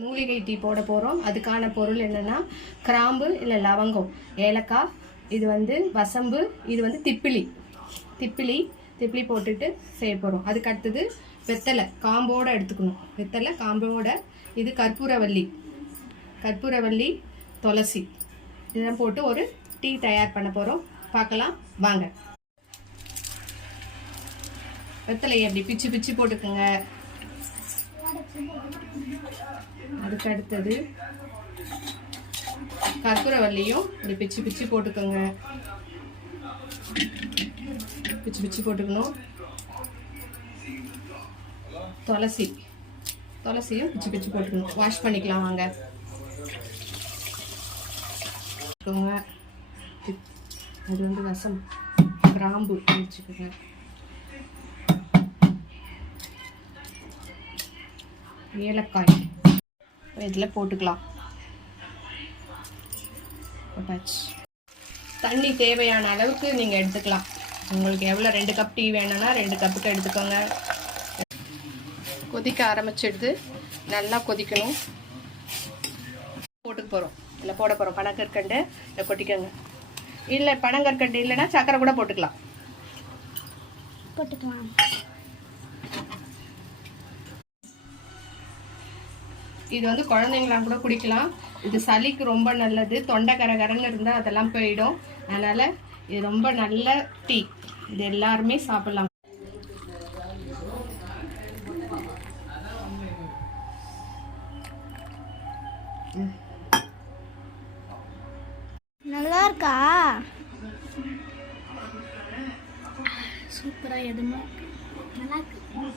மூலிகை டீ போட போகிறோம் அதுக்கான பொருள் என்னென்னா கிராம்பு இல்லை லவங்கம் ஏலக்காய் இது வந்து வசம்பு இது வந்து திப்பிலி. திப்பிலி திப்பிலி போட்டுட்டு செய்ய போகிறோம் அதுக்கு அடுத்தது வெத்தலை காம்போடு எடுத்துக்கணும். வெத்தலை காம்போட இது கற்பூரவல்லி கற்பூரவல்லி துளசி. இதெல்லாம் போட்டு ஒரு டீ தயார் பண்ண போகிறோம் பார்க்கலாம். வாங்க. வெத்தலையை அப்படி பிச்சு பிச்சு போட்டுக்கோங்க. அதுக்கு அடுத்தது கற்பூரவல்லியும் இப்படி பிச்சு பிச்சு போட்டுக்கோங்க. பிச்சு பிச்சு போட்டுக்கணும். துளசி. துளசியும் பிச்சு பிச்சு போட்டுக்கணும். வாஷ் பண்ணிக்கலாம் வாங்க. அது வந்து ரசம். கிராம்பு வச்சுக்கோங்க. ஏலக்காய். இதில் போட்டுக்கலாம். தண்ணி தேவையான அளவுக்கு நீங்கள் எடுத்துக்கலாம். உங்களுக்கு எவ்வளோ ரெண்டு கப் டீ வேணும்னா ரெண்டு கப்புக்கு எடுத்துக்கோங்க. கொதிக்க ஆரம்பிச்சிடுது. நல்லா கொதிக்கணும். போட்டுக்க போகிறோம் இல்லை போட போகிறோம் பனங்கற்கண்டு இல்லை கொட்டிக்கோங்க. இல்லை பனங்கற்கண்டு இல்லைன்னா சக்கரை கூட போட்டுக்கலாம். போட்டுக்கலாம். இது வந்து குழந்தைங்களாம் கூட குடிக்கலாம். இது சளிக்கு ரொம்ப நல்லது. தொண்டை கரகரன்னு இருந்தால் அதெல்லாம் போயிடும். அதனால் இது ரொம்ப நல்ல டீ. இது எல்லாருமே சாப்பிடலாம். நல்லா இருக்கா சூப்பரா எதுவுமே. நல்லா இருக்கு